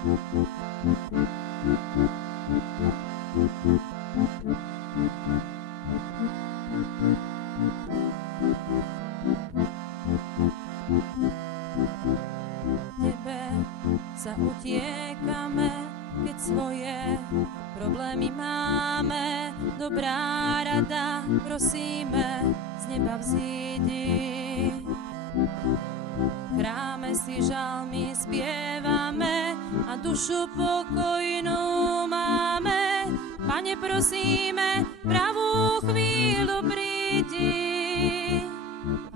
Tebe sa utiekame, keď svoje problémy máme. Dobrá rada, prosíme, z neba vzídi. V chráme si žalmy spievame a dušu pokojnú máme. Pane, prosíme, pravú chvíľu prídi.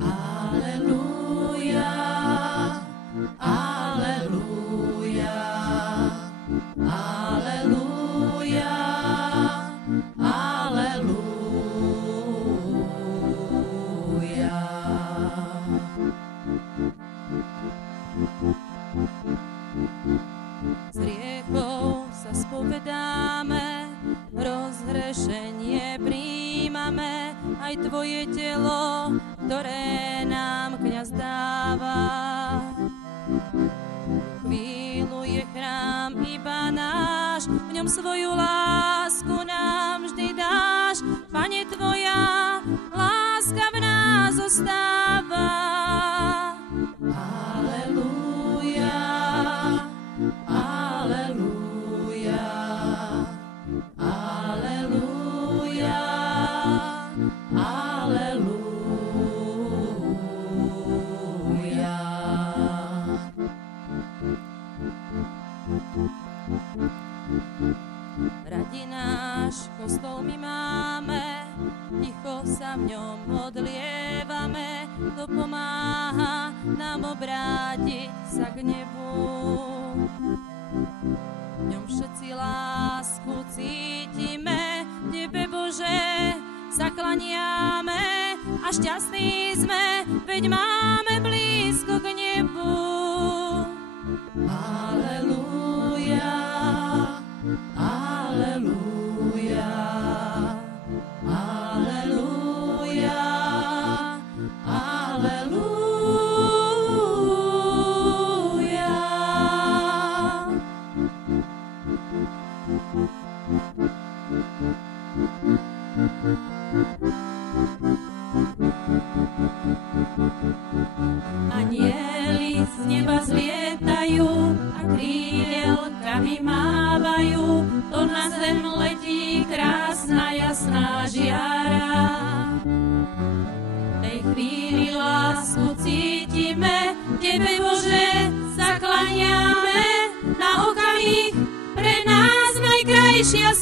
Aleluja, aleluja, aleluja, aleluja. S riechou sa spovedáme, rozhrešenie príjmame, aj tvoje telo, ktoré nám kňaz dáva. Chvíľu je chrám iba náš, v ňom svoju lásku nám vždy dáš. Pane, tvoja láska v nás zostáva. Aleluja, aleluja, aleluja, aleluja. Radi náš kostol my máme, ticho sa v ňom modlievame, to pomáha nám obrátiť sa k nebu. V ňom všetci lásku cítime, Tebe, Bože, sa klaniame a šťastní sme, veď máme blízko k nebu. Aleluja, aleluja, aleluja, aleluja. Anjeli z neba zlietajú a krídelkami mávajú, to na zem letí krásna jasná žiara. V tej chvíli lásku cítime, Tebe, Bože, sa klaniame, na okamih pre nás najkrajšia